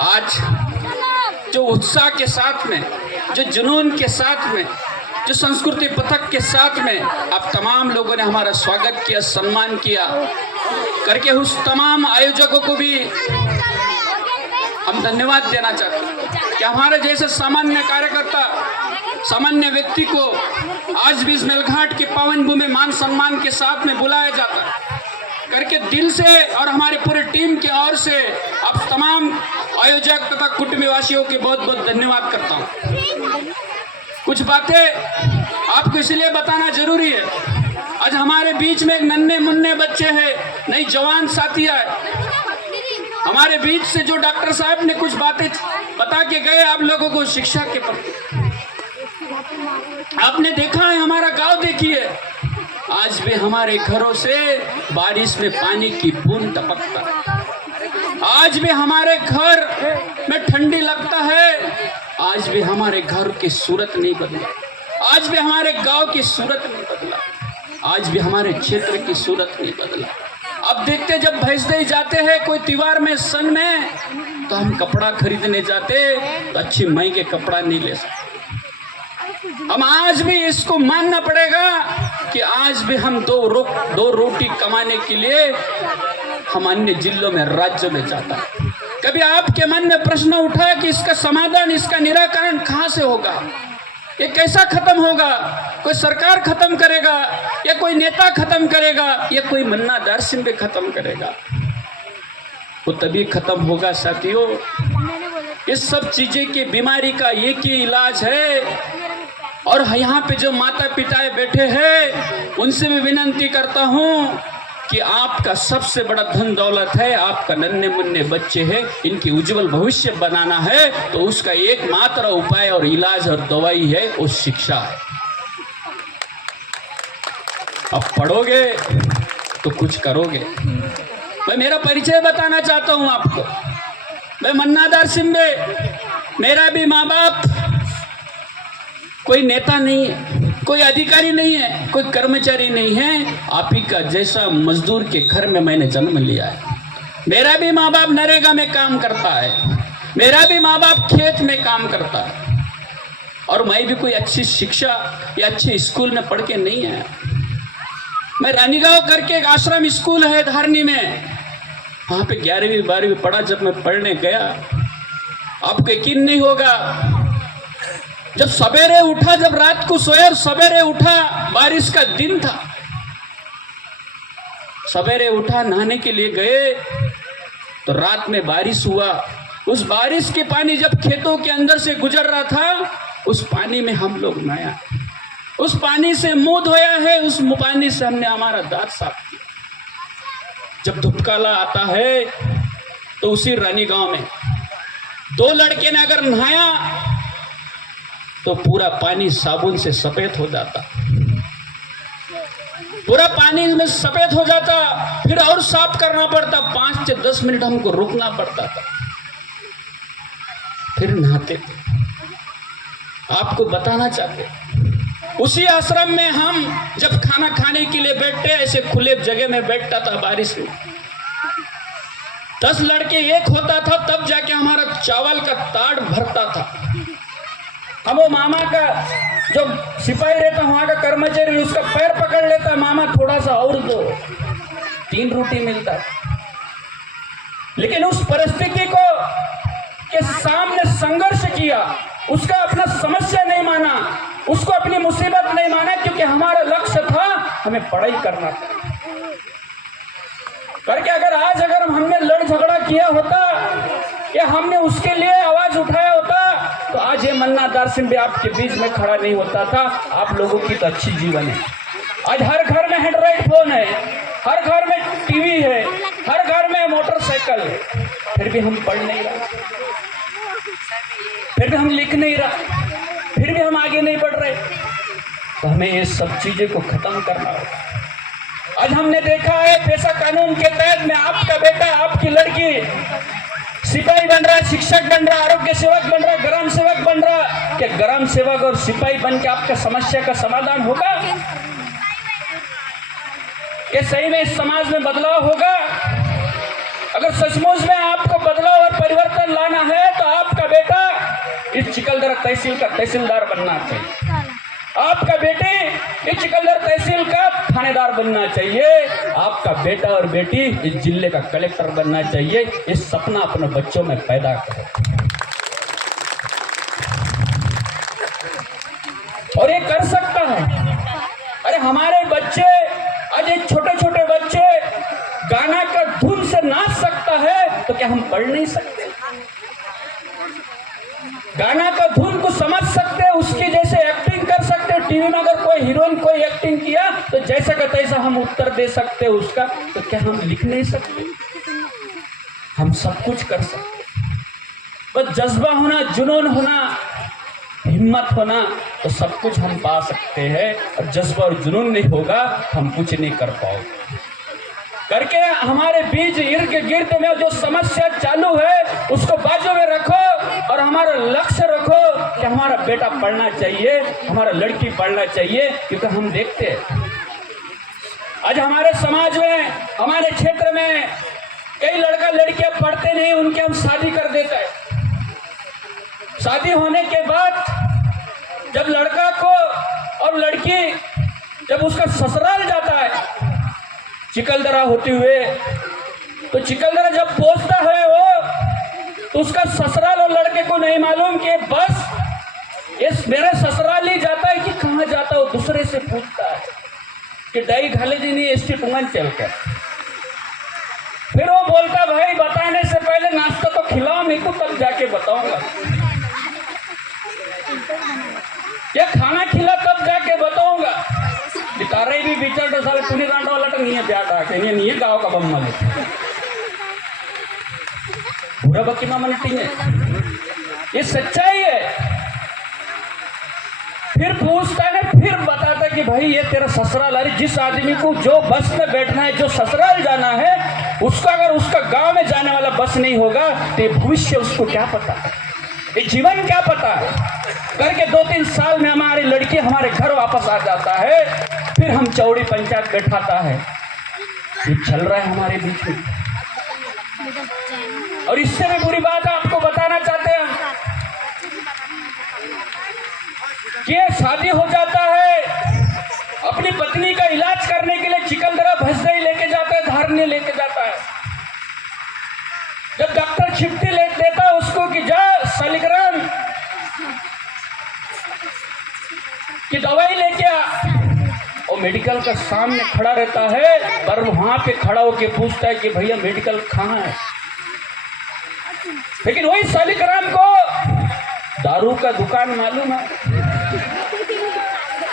आज जो उत्साह के साथ में, जो जुनून के साथ में, जो संस्कृति पथक के साथ में आप तमाम लोगों ने हमारा स्वागत किया, सम्मान किया करके, उस तमाम आयोजकों को भी हम धन्यवाद देना चाहते हैं कि हमारे जैसे सामान्य कार्यकर्ता, सामान्य व्यक्ति को आज भी इस मेलघाट की पावन भूमि मान सम्मान के साथ में बुलाया जाता है करके दिल से और हमारे पूरे टीम की ओर से आप तमाम आयोजक तथा कुटुंबवासियों के बहुत बहुत धन्यवाद करता हूँ। कुछ बातें आपको इसलिए बताना जरूरी है, आज हमारे बीच में एक नन्हे मुन्ने बच्चे हैं, नई जवान साथी है हमारे बीच से, जो डॉक्टर साहब ने कुछ बातें बता के गए आप लोगों को शिक्षा के प्रति। आपने देखा है हमारा गांव, देखिए आज भी हमारे घरों से बारिश में पानी की बूंद टपकता है, आज भी हमारे घर में ठंडी लगता है, आज भी हमारे घर की सूरत नहीं बदला, आज भी हमारे गांव की सूरत नहीं बदला, आज भी हमारे क्षेत्र की सूरत नहीं बदला। अब देखते जब भैंसदेई जाते हैं कोई त्योहार में, सन में, तो हम कपड़ा खरीदने जाते तो अच्छी महंगे कपड़ा नहीं ले सकते। हम आज भी इसको मानना पड़ेगा कि आज भी हम दो रोटी कमाने के लिए हम अन्य जिलों में, राज्यों में जाता है। कभी आपके मन में प्रश्न उठा कि इसका समाधान, इसका निराकरण कहाँ से होगा, ये कैसा खत्म होगा? कोई सरकार खत्म करेगा या कोई नेता खत्म करेगा या कोई मन्ना दारसिंबे खत्म करेगा? वो तभी खत्म होगा साथियों, इस सब चीजें की बीमारी का एक ही इलाज है। और यहाँ पे जो माता पिता बैठे हैं उनसे भी विनती करता हूँ कि आपका सबसे बड़ा धन दौलत है, आपका नन्हे मुन्ने बच्चे हैं, इनकी उज्जवल भविष्य बनाना है तो उसका एकमात्र उपाय और इलाज और दवाई है, वो शिक्षा है। अब पढ़ोगे तो कुछ करोगे। मैं मेरा परिचय बताना चाहता हूं आपको, मैं मन्ना दारसिंबे, मेरा भी माँ बाप कोई नेता नहीं है, कोई अधिकारी नहीं है, कोई कर्मचारी नहीं है, आप ही का जैसा मजदूर के घर में मैंने जन्म लिया है। मेरा भी माँ बाप नरेगा में काम करता है, मेरा भी माँ बाप खेत में काम करता है, और मैं भी कोई अच्छी शिक्षा या अच्छे स्कूल में पढ़ के नहीं आया। मैं रानीगांव करके एक आश्रम स्कूल है धारनी में, वहाँ पे 11वीं 12वीं पढ़ा। जब मैं पढ़ने गया, आपको यकीन नहीं होगा, जब सवेरे उठा, जब रात को सोया और सवेरे उठा, बारिश का दिन था, सवेरे उठा, नहाने के लिए गए तो रात में बारिश हुआ। उस बारिश के पानी जब खेतों के अंदर से गुजर रहा था, उस पानी में हम लोग नहाया, उस पानी से मुंह धोया है, उस पानी से हमने हमारा दांत साफ किया। जब धुपकाला आता है तो उसी रानीगांव में 2 लड़के ने अगर नहाया तो पूरा पानी साबुन से सफेद हो जाता, पूरा पानी में सफेद हो जाता, फिर और साफ करना पड़ता, 5 से 10 मिनट हमको रुकना पड़ता था, फिर नहाते थे। आपको बताना चाहते, उसी आश्रम में हम जब खाना खाने के लिए बैठते, ऐसे खुले जगह में बैठता था बारिश में, 10 लड़के एक होता था, तब जाके हमारा चावल का ताड़ भरता था। हम वो मामा का जो सिपाही रहता, वहां का कर्मचारी, उसका पैर पकड़ लेता, मामा थोड़ा सा और दो, 3 रोटी मिलता। लेकिन उस परिस्थिति को के सामने संघर्ष किया, उसका अपना समस्या नहीं माना, उसको अपनी मुसीबत नहीं माना, क्योंकि हमारा लक्ष्य था हमें पढ़ाई करना था करके। अगर हमने लड़ झगड़ा किया होता या हमने उसके लिए आवाज उठाया होता तो आज ये मन्ना दारसिंबे आपके बीच में खड़ा नहीं होता था। आप लोगों की तो अच्छी जीवन है, आज हर घर में एंड्रॉइड फोन है, हर घर में टीवी है, हर घर में मोटरसाइकिल है, फिर भी हम पढ़ नहीं रहे, फिर भी हम लिख नहीं रहे, फिर भी हम आगे नहीं बढ़ रहे। तो हमें ये सब चीजें को खत्म करना होगा। आज हमने देखा है पेशा कानून के तहत में आपका बेटा, आपकी लड़की सिपाही बन रहा, शिक्षक बन रहा, आरोग्य सेवक बन रहा, ग्राम सेवक बन रहा। क्या ग्राम सेवक और सिपाही बन के आपका समस्या का समाधान होगा? क्या सही में इस समाज में बदलाव होगा? अगर सचमुच में आपको बदलाव और परिवर्तन लाना तहसील का तहसीलदार बनना चाहिए, आपका बेटे इस चिकलदर तहसील का थानेदार बनना चाहिए, आपका बेटा और बेटी इस जिले का कलेक्टर बनना चाहिए। ये सपना अपने बच्चों में पैदा करो और ये कर सकता है। अरे हमारे बच्चे, आज ये छोटे छोटे बच्चे गाना का धुन से नाच सकता है, तो क्या हम पढ़ नहीं सकते? गाना का धुन को समझ सकते, उसकी जैसे एक्टिंग कर सकते। टीवी में अगर कोई हीरोइन कोई एक्टिंग किया तो जैसा का तैसा हम उत्तर दे सकते उसका, तो क्या हम लिख नहीं सकते? हम सब कुछ कर सकते, बस जज्बा होना, जुनून होना, हिम्मत होना, तो सब कुछ हम पा सकते हैं। और जज्बा और जुनून नहीं होगा हम कुछ नहीं कर पाओगे। करके हमारे बीच इर्द गिर्द में जो समस्या चालू है उसको बाजू में रखो और हमारा लक्ष्य रखो कि हमारा बेटा पढ़ना चाहिए, हमारा लड़की पढ़ना चाहिए। क्योंकि हम देखते हैं आज हमारे समाज में, हमारे क्षेत्र में कई लड़का लड़कियां पढ़ते नहीं, उनके हम शादी कर देते हैं। शादी होने के बाद जब लड़का को और लड़की जब उसका ससुराल जाता है चिकलदरा होते हुए, तो चिकलदरा जब पहुंचता है वो, तो उसका ससुराल और लड़के को नहीं मालूम कि बस इस मेरे ससुराल ही जाता है कि कहाँ जाता है। वो दूसरे से पूछता है कि डाई घाले जी नहीं एसटी टूंगन चल कर। फिर वो बोलता भाई बताने से पहले नाश्ता तो खिलाओ, नहीं तो तब जाके बताऊंगा। या खाना खिला तब जाके बताऊंगा। तारे भी विचार तो साले पुनी गांड वाला तो नहीं है, प्यार डाके नहीं है गाँव का बम्मा ले पूरा बकी मामा निटिंग है, ये सच्चाई है। फिर पूछता है, फिर बताता कि भाई ये तेरा ससुराल। अरे जिस आदमी को जो बस में बैठना है, जो ससुराल जाना है, उसका अगर उसका गांव में जाने वाला बस नहीं होगा तो भविष्य उसको क्या पता है, ये जीवन क्या पता है। करके 2-3 साल में हमारी लड़की हमारे घर वापस आ जाता है, फिर हम चौड़ी पंचायत बैठाता है। ये चल रहा है हमारे बीच में। और इससे भी बुरी बात आपको बताना चाहते हैं कि शादी हो जाता है, अपनी पत्नी का इलाज करने के लिए चिकलदरा भसदई लेके जाता है, धारने लेके जाता है। जब डॉक्टर छिपटी ले देता है उसको कि जा शालिग्राम की दवाई लेके आ, और मेडिकल का सामने खड़ा रहता है, पर वहां पे खड़ा होके पूछता है कि भैया मेडिकल कहाँ है। लेकिन वही शालिग्राम को दारू का दुकान मालूम है,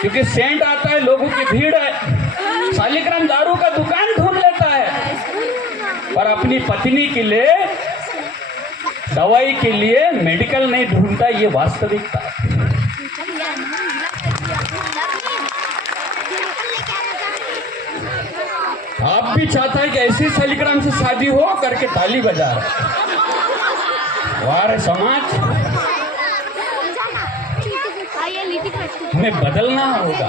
क्योंकि सेंट आता है, लोगों की भीड़ है। शालिग्राम दारू का दुकान ढूंढ लेता है, पर अपनी पत्नी के लिए दवाई के लिए मेडिकल नहीं ढूंढता। ये वास्तविकता है। आप भी चाहता है कि ऐसी शालिग्राम से शादी हो, करके ताली बजा रहा वार समाज। हमें बदलना होगा,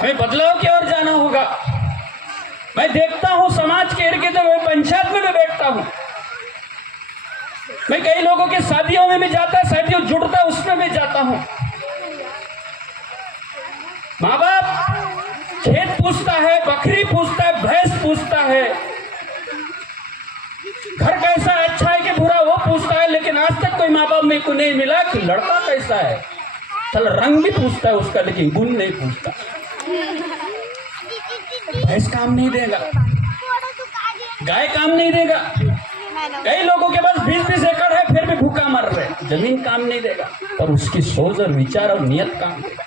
हमें बदलाव की ओर जाना होगा। मैं देखता हूं समाज के इर्द गिर्द, मैं पंचायत में भी बैठता हूं, मैं कई लोगों के शादियों में भी जाता है, शादियों जुड़ता है उसमें भी जाता हूं। माँ बाप खेत पूछता है, बकरी पूछता है, भैंस पूछता है, घर कैसा अच्छा है कि बुरा वो पूछता है। लेकिन आज तक कोई माँ बाप मेरे को नहीं मिला कि लड़का कैसा है। चल रंग भी पूछता है उसका, लेकिन गुण नहीं पूछता। भैंस काम नहीं देगा, गाय काम नहीं देगा। कई लोगों के पास 20-20 एकड़ है, फिर भी भूखा मर रहे, जमीन काम नहीं देगा, पर उसकी सोच और विचार और नियत काम देगा।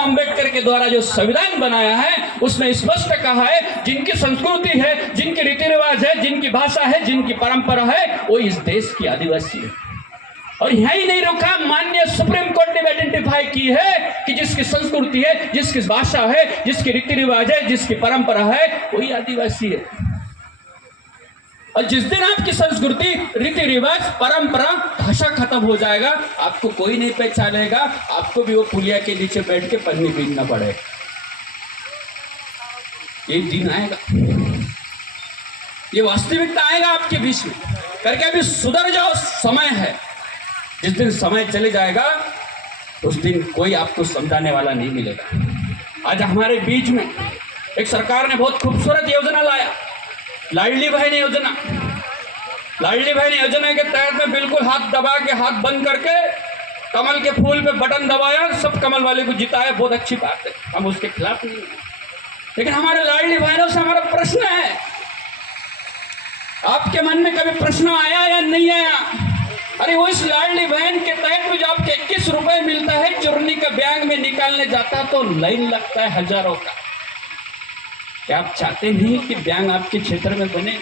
अम्बेडकर के द्वारा जो संविधान बनाया है उसमें स्पष्ट कहा है, जिनकी संस्कृति है, जिनके रीति रिवाज है, जिनकी भाषा है, जिनकी परंपरा है, वो इस देश की आदिवासी है। और यही नहीं रुका, माननीय सुप्रीम कोर्ट ने आइडेंटिफाई की है कि जिसकी संस्कृति है, जिसकी भाषा है, जिसकी रीति रिवाज है, जिसकी परंपरा है, वही आदिवासी है। और जिस दिन आपकी संस्कृति, रीति रिवाज, परंपरा, भाषा खत्म हो जाएगा, आपको कोई नहीं पहचानेगा। आपको भी वो पुलिया के नीचे बैठ के पन्नी बीनना पड़ेगा। एक दिन आएगा। ये वास्तविकता आएगा आपके बीच में करके अभी सुधर जाओ, समय है। जिस दिन समय चले जाएगा उस दिन कोई आपको समझाने वाला नहीं मिलेगा। आज हमारे बीच में एक सरकार ने बहुत खूबसूरत योजना लाया, लाडली बहन योजना। लाडली बहन योजना के तहत में बिल्कुल हाथ दबा के, हाथ बंद करके कमल के फूल पे बटन दबाया, सब कमल वाले को जिताया। बहुत अच्छी बात है, हम उसके खिलाफ नहीं हैं। लेकिन हमारे लाडली बहनों से हमारा प्रश्न है, आपके मन में कभी प्रश्न आया या नहीं आया? अरे वो इस लाडली बहन के तहत में जो आपके 21 रुपए मिलता है, चुरनी का बैंक में निकालने जाता तो लाइन लगता है हजारों का। क्या आप चाहते नहीं कि बैंक आपके क्षेत्र में बने?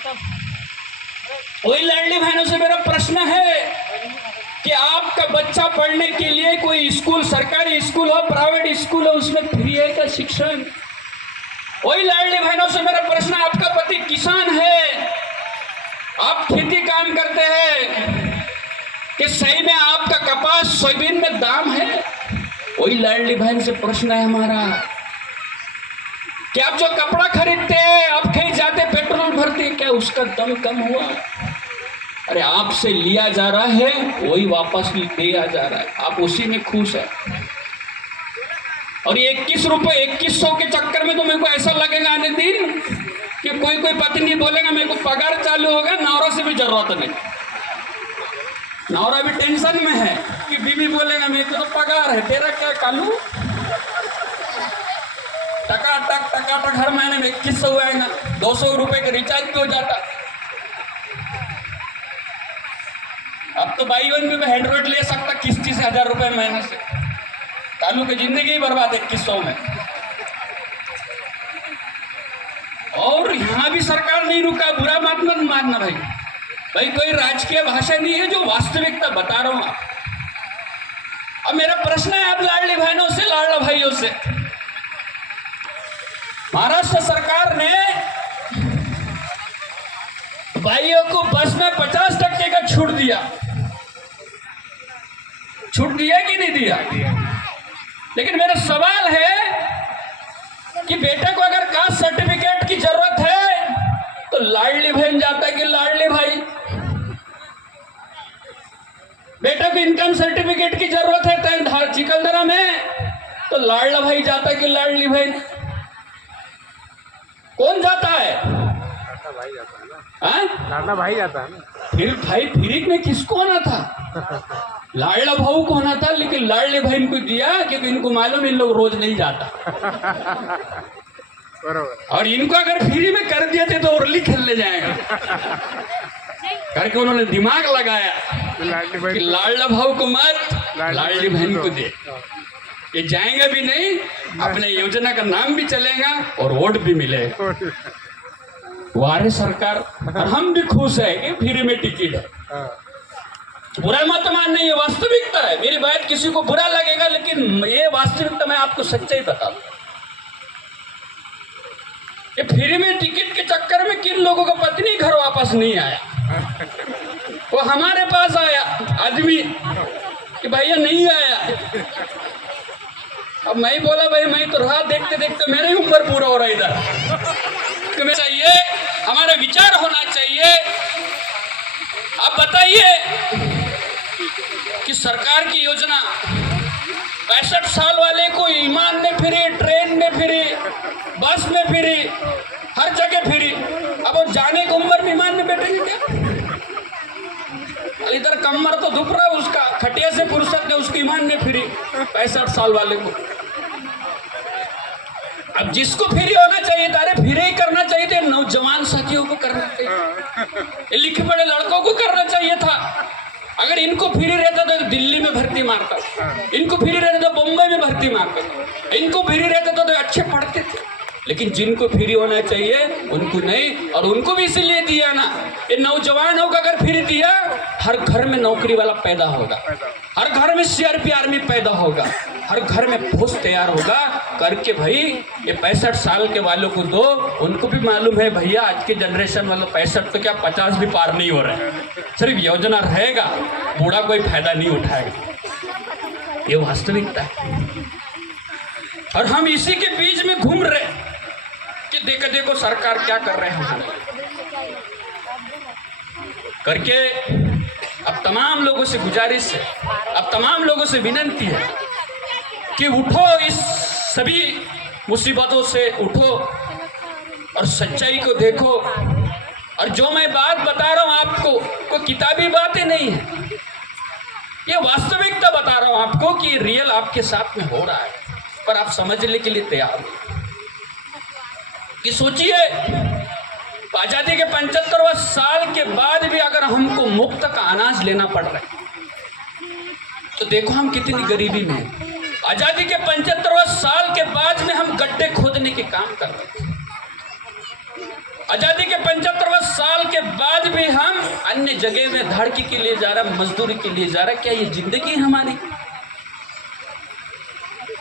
वही लाडली बहनों से मेरा प्रश्न है कि आपका बच्चा पढ़ने के लिए कोई स्कूल, सरकारी स्कूल हो, प्राइवेट स्कूल हो, उसमें फ्री है क्या शिक्षण? वही लाडली बहनों से मेरा प्रश्न, आपका पति किसान है, आप खेती काम करते हैं, कि सही में आपका कपास सोयाबीन में दाम है? वही लाडली बहन से प्रश्न है हमारा कि आप जो कपड़ा खरीदते हैं, आप कहीं जाते पेट्रोल भरते, क्या उसका दाम कम हुआ? अरे आपसे लिया जा रहा है, वही वापस दिया जा रहा है, आप उसी में खुश है। और ये 21 रुपए 2100 के चक्कर में तो मेरे को ऐसा लगेगा आने दिन कि कोई पत्नी बोलेगा मेरे को पगार चालू होगा, नौरा से भी जरूरत नहीं। नौरा भी टेंशन में है कि बीवी बोलेगा मेरे को तो पगार है, तेरा क्या कालू? टका हर महीने में 2100 आएगा, 200 रुपए का रिचार्ज भी हो जाता। अब तो भाई बहन भी एंड्रॉइड ले सकता किस्ती से 1000 रुपए महीने से। कालू की जिंदगी ही बर्बाद है 2100 में। और यहां भी सरकार नहीं रुका, बुरा मत मानना भाई कोई राजकीय भाषा नहीं है, जो वास्तविकता बता रहा हूं आप। अब मेरा प्रश्न है आप लाडली बहनों से, लाडला भाइयों से, महाराष्ट्र सरकार ने भाइयों को बस में 50% का छूट दिया कि नहीं दिया? लेकिन मेरा सवाल है कि बेटे को अगर कास्ट सर्टिफिकेट की जरूरत है तो लाडली बहन जाता है कि लाडली भाई? बेटे को इनकम सर्टिफिकेट की जरूरत है चिकलदरा में तो लाडला भाई जाता है कि लाडली बहन? कौन जाता है? लाडला भाई जाता है ना। फिर भाई फ्री में किसको आना था? लाडला भाऊ को आना था, लेकिन लाडली बहन को दिया क्योंकि इनको मालूम इन लोग रोज नहीं जाता। और इनको अगर फ्री में कर दिए थे तो उर्ली खेलने जाएगा करके उन्होंने दिमाग लगाया कि लाडला भाऊ को मत, लाडली बहन को दे। ये जाएंगे भी नहीं, अपने योजना का नाम भी चलेगा और वोट भी मिलेगा। वारे सरकार, और हम भी खुश है कि फ्री में टिकट है। बुरा मत मानना, ये वास्तविकता है। मेरी बात किसी को बुरा लगेगा, लेकिन ये वास्तविकता मैं आपको सच्चाई बता दूं। ये फ्री में टिकट के चक्कर में किन लोगों का पत्नी घर वापस नहीं आया? वो हमारे पास आया आदमी कि भैया नहीं आया। अब मैं बोला भाई मैं तो रहा देखते देखते मेरी उम्र पूरा हो रहा इधर। तुम्हें चाहिए, हमारा विचार होना चाहिए। आप बताइए कि सरकार की योजना 65 साल वाले को ईमान में फ्री, ट्रेन में फ्री, बस में फ्री, हर जगह फ्री। अब वो जाने की उम्र में ईमान में बैठेंगे क्या? इधर कमर तो दुख रहा उसका, खटिया से फुर्सत ने उसकी ईमान में फ्री 65 साल वाले को। अब जिसको फ्री होना चाहिए था, अरे फ्री ही करना चाहिए था, नौजवान साथियों को करना चाहिए, लिखे पढ़े लड़कों को करना चाहिए था। अगर इनको फ्री रहता तो दिल्ली में भर्ती मारता, इनको फ्री रहता तो बम्बई में भर्ती मारता, इनको फ्री रहता तो अच्छे पढ़ते थे। लेकिन जिनको फ्री होना चाहिए उनको नहीं, और उनको भी इसीलिए दिया ना, ये नौजवानों को अगर फ्री दिया, हर घर में नौकरी वाला पैदा होगा, हर घर में सीआरपी आर्मी पैदा होगा, हर घर में फौज तैयार होगा करके। भाई ये 65 साल के वालों को दो, उनको भी मालूम है भैया आज के जनरेशन वालों 65 तो क्या 50 भी पार नहीं हो रहे। सिर्फ योजना रहेगा, बूढ़ा कोई फायदा नहीं उठाएगा। ये वास्तविकता है। और हम इसी के बीच में घूम रहे कि देखो देखो सरकार क्या कर रहे हैं। करके अब तमाम लोगों से गुजारिश है, अब तमाम लोगों से विनती है कि उठो, इस सभी मुसीबतों से उठो और सच्चाई को देखो। और जो मैं बात बता रहा हूं आपको, कोई किताबी बातें नहीं है, ये वास्तविकता बता रहा हूं आपको कि रियल आपके साथ में हो रहा है, पर आप समझने के लिए तैयार हो कि सोचिए, आजादी के 75वें साल के बाद भी अगर हमको मुफ्त का अनाज लेना पड़ रहा है तो देखो हम कितनी गरीबी में हैं। आजादी के 75वें साल के बाद में हम गड्ढे खोदने के काम कर रहे थे। आजादी के 75वें साल के बाद भी हम अन्य जगह में धाड़की के लिए जा रहा, मजदूरी के लिए जा रहा। क्या ये जिंदगी है हमारी?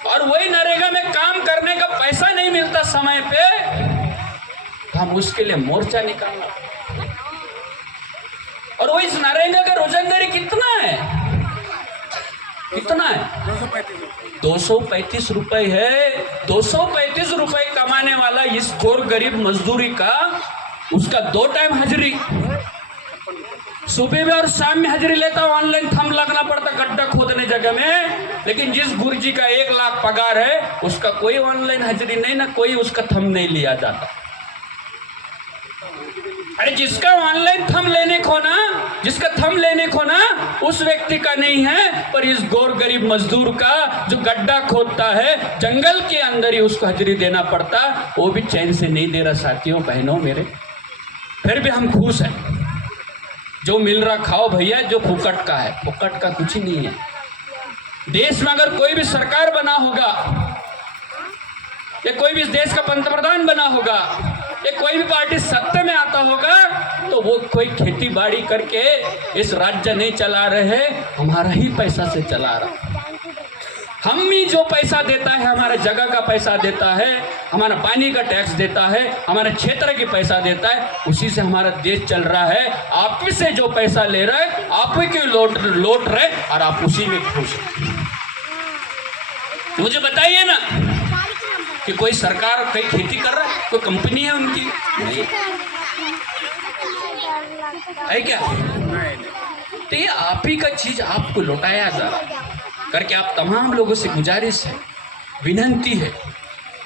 और वही नरेगा में काम करने का पैसा नहीं मिलता समय पे, तो हम उसके लिए मोर्चा निकालना। और वो इस नरेगा का रोजंदारी कितना है? कितना है? 235 रुपए है। 235 रुपए कमाने वाला इस गोर गरीब मजदूरी का, उसका 2 टाइम हाजिरी, सुबह में और शाम में हाजिरी लेता हूं। ऑनलाइन थंब लगना पड़ता गड्ढा खोदने जगह में, लेकिन जिस गुरुजी का 1 लाख पगार है उसका कोई ऑनलाइन हाजिरी नहीं, ना कोई उसका थंब नहीं लिया जाता। अरे जिसका ऑनलाइन थंब लेने को ना, जिसका थंब लेने को ना उस व्यक्ति का नहीं है, पर इस गोर गरीब मजदूर का जो गड्ढा खोदता है जंगल के अंदर ही उसको हाजिरी देना पड़ता, वो भी चैन से नहीं दे रहा। साथियों बहनों मेरे, फिर भी हम खुश हैं। जो मिल रहा खाओ भैया, जो फुकट का है, फुकट का कुछ ही नहीं है। देश में अगर कोई भी सरकार बना होगा, या कोई भी देश का पंतप्रधान बना होगा, या कोई भी पार्टी सत्ता में आता होगा, तो वो कोई खेती बाड़ी करके इस राज्य नहीं चला रहे, हमारा ही पैसा से चला रहा। हम ही जो पैसा देता है, हमारा जगह का पैसा देता है, हमारा पानी का टैक्स देता है, हमारे क्षेत्र की पैसा देता है, उसी से हमारा देश चल रहा है। आप ही से जो पैसा ले रहे हैं, आप ही के लौट रहे, और आप उसी में खुश हैं। मुझे बताइए ना कि कोई सरकार कोई खेती कर रहा है, कोई कंपनी है उनकी? नहीं है क्या? तो ये आप ही का चीज आपको लौटाया जा रहा करके। आप तमाम लोगों से गुजारिश है, विनती है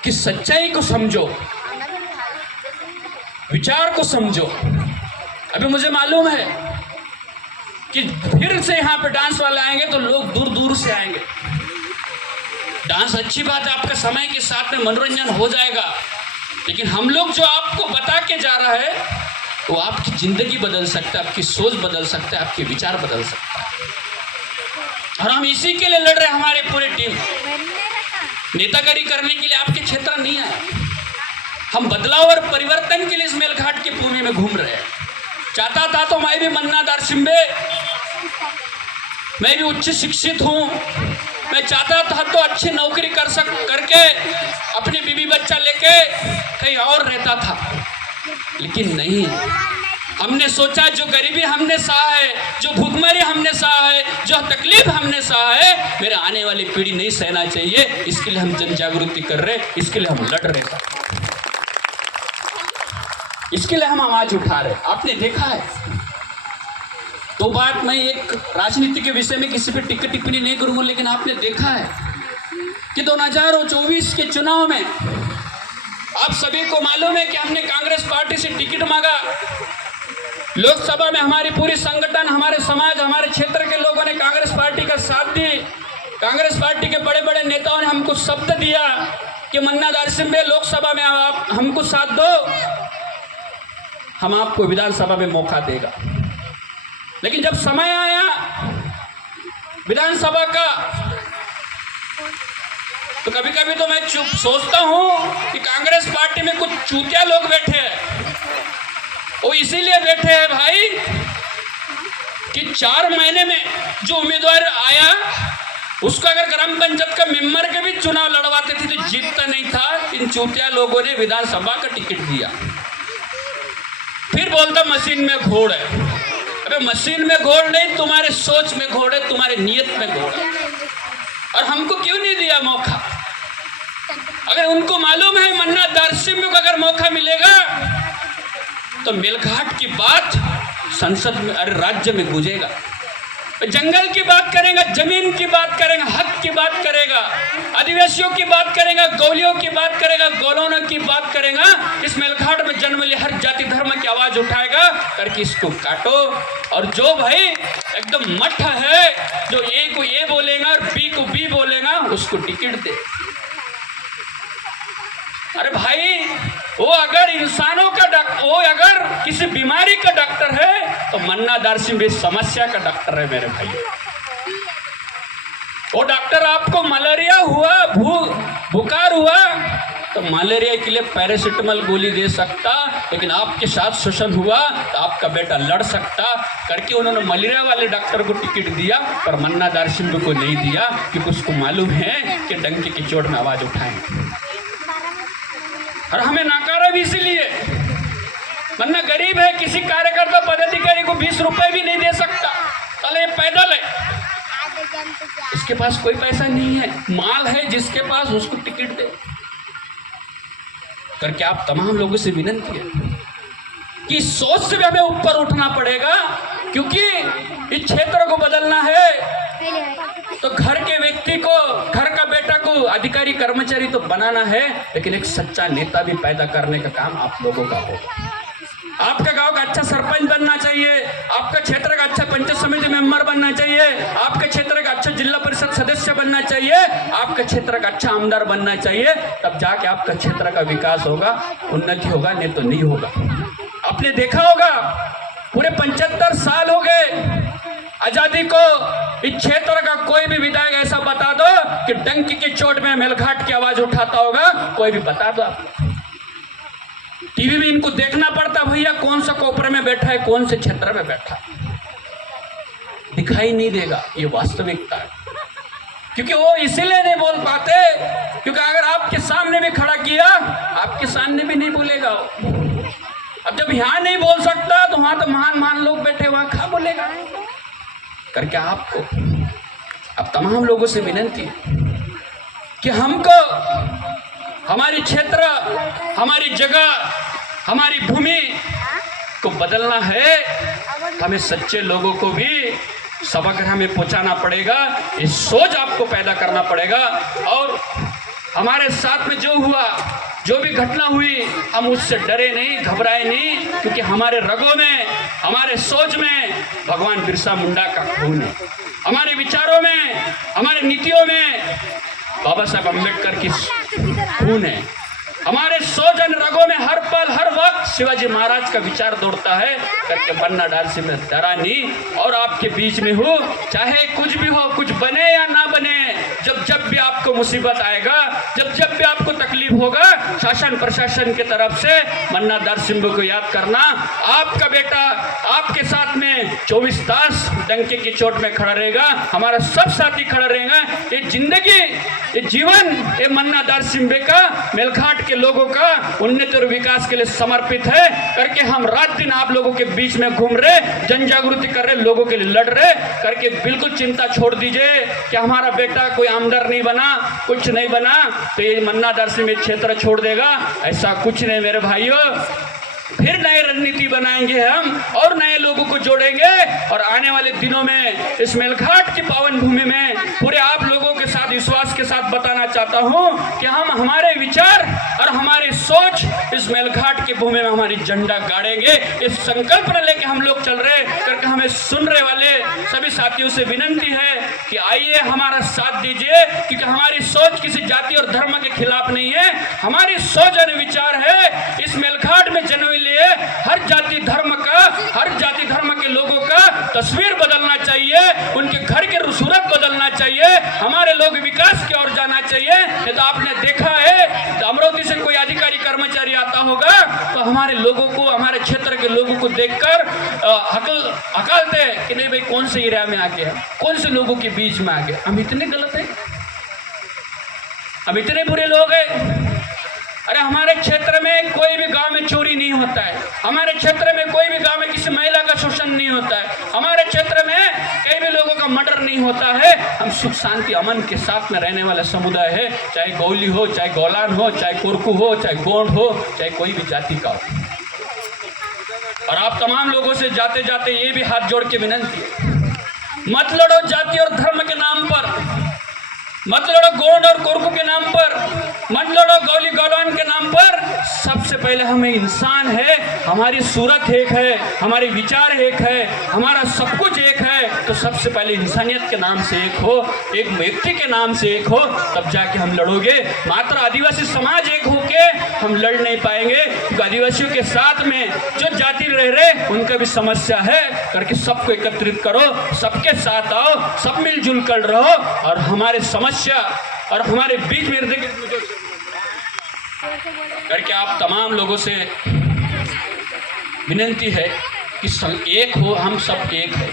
कि सच्चाई को समझो, विचार को समझो। अभी मुझे मालूम है कि फिर से यहाँ पे डांस वाले आएंगे तो लोग दूर दूर से आएंगे। डांस अच्छी बात है, आपका समय के साथ में मनोरंजन हो जाएगा, लेकिन हम लोग जो आपको बता के जा रहा है वो आपकी जिंदगी बदल सकता है, आपकी सोच बदल सकता है, आपके विचार बदल सकता है। और हम इसी के लिए लड़ रहे हैं। हमारी पूरी टीम नेतागिरी करने के लिए आपके क्षेत्र नहीं आए, हम बदलाव और परिवर्तन के लिए इस मेलघाट की भूमि में घूम रहे हैं। चाहता था तो मैं भी मन्ना दारसिम्बे, मैं भी उच्च शिक्षित हूँ, मैं चाहता था तो अच्छी नौकरी करके अपनी बीवी बच्चा लेके कहीं और रहता था, लेकिन नहीं। हमने सोचा जो गरीबी हमने सहा है, जो भूखमरी हमने सहा है, जो तकलीफ हमने सहा है, मेरे आने वाली पीढ़ी नहीं सहना चाहिए। इसके लिए हम जन जागृति कर रहे, इसके लिए हम लड़ रहे, इसके लिए हम आवाज उठा रहे। आपने देखा है, तो बात मैं एक राजनीति के विषय में किसी पे टिप्पणी नहीं करूंगा, लेकिन आपने देखा है कि 2024 के चुनाव में आप सभी को मालूम है कि हमने कांग्रेस पार्टी से टिकट मांगा। लोकसभा में हमारी पूरी संगठन, हमारे समाज, हमारे क्षेत्र के लोगों ने कांग्रेस पार्टी का साथ दी। कांग्रेस पार्टी के बड़े बड़े नेताओं ने हमको शब्द दिया कि मन्ना दारसिम्बे लोकसभा में आप हमको साथ दो, हम आपको विधानसभा में मौका देगा। लेकिन जब समय आया विधानसभा का, तो कभी कभी तो मैं चुप सोचता हूं कि कांग्रेस पार्टी में कुछ चूतिया लोग बैठे हैं। वो इसीलिए बैठे हैं भाई कि 4 महीने में जो उम्मीदवार आया उसको अगर ग्राम पंचायत का मेंबर के भी चुनाव लड़वाते थे तो जीतता नहीं था। इन चूतिया लोगों ने विधानसभा का टिकट दिया, फिर बोलता मशीन में घोड़ है। अबे मशीन में घोड़ नहीं, तुम्हारे सोच में घोड़ है, तुम्हारे नियत में घोड़ है। और हमको क्यों नहीं दिया मौका? अगर उनको मालूम है मन्ना दारसिम्बे को अगर मौका मिलेगा तो मेलघाट की बात संसद में, अरे राज्य में गूंजेगा। जंगल की बात करेगा, जमीन की बात करेगा, हक की बात करेगा, आदिवासियों की बात करेगा, गौलियों की बात करेगा, गोलोनों की बात करेगा। इस मेलघाट में जन्म लिए हर जाति धर्म की आवाज उठाएगा करके इसको काटो। और जो भाई एकदम मठ है, जो ए को ए बोलेगा और बी को बी बोलेगा, उसको टिकट दे। अरे भाई वो अगर इंसानों का डॉक्टर, वो अगर किसी बीमारी का डॉक्टर है तो मन्ना दारसिंह भी समस्या का डॉक्टर है मेरे भाई। वो डॉक्टर आपको मलेरिया हुआ, बुखार हुआ तो मलेरिया के लिए पैरासिटामोल गोली दे सकता, लेकिन आपके साथ शोषण हुआ तो आपका बेटा लड़ सकता करके उन्होंने मलेरिया वाले डॉक्टर को टिकट दिया, पर मन्ना दारसिंह को नहीं दिया, क्योंकि उसको मालूम है कि डंके की चोट में आवाज उठाएंगे। और हमें नकारा भी इसीलिए, वरना गरीब है, किसी कार्यकर्ता पदाधिकारी को 20 रुपए भी नहीं दे सकता। चले पैदल है, इसके पास कोई पैसा नहीं है, माल है जिसके पास उसको टिकट दे करके। आप तमाम लोगों से विनती है कि इस सोच से भी हमें ऊपर उठना पड़ेगा, क्योंकि इस क्षेत्र को बदलना है तो घर के व्यक्ति को, घर का बेटा को अधिकारी कर्मचारी तो बनाना है, लेकिन एक सच्चा नेता भी पैदा करने का काम आप लोगों का होगा। आपका गांव का अच्छा सरपंच बनना चाहिए, आपका क्षेत्र का अच्छा पंचायत समिति मेंबर बनना चाहिए, आपके क्षेत्र का अच्छा जिला परिषद सदस्य बनना चाहिए, आपके क्षेत्र का अच्छा आमदार बनना चाहिए, तब जाके आपका क्षेत्र का विकास होगा, उन्नति होगा, नहीं तो नहीं होगा। आपने देखा होगा पूरे 75 साल हो गए आजादी को, इस क्षेत्र का कोई भी विधायक ऐसा बता दो कि डंकी की चोट में मेलघाट की आवाज उठाता होगा, कोई भी बता दो आपको। टीवी में इनको देखना पड़ता भैया कौन सा कोपरे में बैठा है, कौन से क्षेत्र में बैठा है, दिखाई नहीं देगा। ये वास्तविकता है, क्योंकि वो इसीलिए नहीं बोल पाते क्योंकि अगर आपके सामने भी खड़ा किया, आपके सामने भी नहीं बोलेगा। अब जब यहाँ नहीं बोल सकता तो वहां तो महान लोग बैठे, वहां कहाँ बोलेगा करके। आपको अब तमाम लोगों से विनती है कि हमको हमारी क्षेत्र, हमारी जगह, हमारी भूमि को बदलना है। हमें सच्चे लोगों को भी सबक हमें पहुंचाना पड़ेगा, ये सोच आपको पैदा करना पड़ेगा। और हमारे साथ में जो हुआ, जो भी घटना हुई, हम उससे डरे नहीं, घबराए नहीं, क्योंकि हमारे रगों में, हमारे सोच में भगवान बिरसा मुंडा का खून है, हमारे विचारों में, हमारे नीतियों में बाबा साहब अम्बेडकर की खून है, हमारे सोच और रगों में हर पल हर वक्त शिवाजी महाराज का विचार दौड़ता है करके। मन्ना दारसिंह में डरा नहीं, और आपके बीच में हूँ, चाहे कुछ भी हो, कुछ बने या ना बने, जब भी आपको मुसीबत आएगा, जब भी आपको तकलीफ होगा, शासन प्रशासन की तरफ से मन्ना दारसिंह को याद करना। आपका बेटा आपके साथ में 24 तास डंके की चोट में खड़ा रहेगा, हमारा सब साथी खड़ा रहेगा। ये जिंदगी, ये जीवन, ये मन्ना दारसिंह का, मेलघाट के लोगों का उन्नति और विकास के लिए समर्पित है करके। हम रात दिन आप लोगों के बीच में घूम रहे, जन जागृति कर रहे, लोगों के लिए लड़ रहे करके। बिल्कुल चिंता छोड़ दीजिए कि हमारा बेटा कोई आमदार नहीं बना, कुछ नहीं बना तो ये मन्ना दारसिंह में क्षेत्र छोड़ देगा, ऐसा कुछ नहीं मेरे भाइयों। फिर नई रणनीति बनाएंगे हम और नए लोगों को जोड़ेंगे, और आने वाले दिनों में इस मेलघाट की पावन भूमि में पूरे आप लोगों के साथ विश्वास के साथ बताना चाहता हूं कि हम हमारे विचार और हमारी सोच इस मेलघाट की भूमि में हमारी झंडा गाड़ेंगे। इस संकल्प न लेके हम लोग चल रहे करके। हमें सुन रहे वाले सभी साथियों से विनती है कि आइए हमारा साथ दीजिए, क्योंकि हमारी सोच किसी जाति और धर्म के खिलाफ नहीं है। हमारी सोच और विचार है इस मेलघाट में जन्म लिए हर जाति धर्म का, हर जाति धर्म के लोगों का तस्वीर बदलना चाहिए, उनके घर के सूरत बदलना चाहिए, हमारे लोग विकास की ओर जाना चाहिए। ये तो आपने देखा है, तो अमरावती से कोई अधिकारी कर्मचारी आता होगा तो हमारे लोगों को, हमारे क्षेत्र के लोगों को देखकर हकलते हैं कि नहीं भाई कौन से एरिया में आ गया, कौन से लोगों के बीच में आ गया। हम इतने गलत हैं, हम इतने बुरे लोग हैं। अरे हमारे क्षेत्र में कोई भी गांव में चोरी नहीं होता है, हमारे क्षेत्र में कोई भी गांव में किसी महिला का शोषण नहीं होता है, हमारे क्षेत्र में कई भी लोगों का मर्डर नहीं होता है। हम सुख शांति अमन के साथ में रहने वाला समुदाय है, चाहे गौली हो, चाहे गौलान हो, चाहे कोरकू हो, चाहे गोंड हो, चाहे कोई भी जाति का हो। और आप तमाम लोगों से जाते जाते ये भी हाथ जोड़ के विनंती है, मत लड़ो जाति और धर्म के नाम पर, मत लड़ो गोंड और कोरकू के नाम पर, मत लड़ो गौली गौलान के नाम पर। सबसे पहले हमें इंसान है, हमारी सूरत एक है, हमारे विचार एक है, हमारा सब कुछ एक है। तो सबसे पहले इंसानियत के नाम से एक हो, एक व्यक्ति के नाम से एक हो, तब जाके हम लड़ोगे। मात्र आदिवासी समाज एक होके हम लड़ नहीं पाएंगे, क्योंकि आदिवासियों के साथ में जो जाति रह रहे उनका भी समस्या है करके सबको एकत्रित करो, सबके साथ आओ, सब मिलजुल कर रहो और हमारे समस्या और हमारे बीच में जो करके आप तमाम लोगों से विनंती है कि एक हो, हम सब एक है।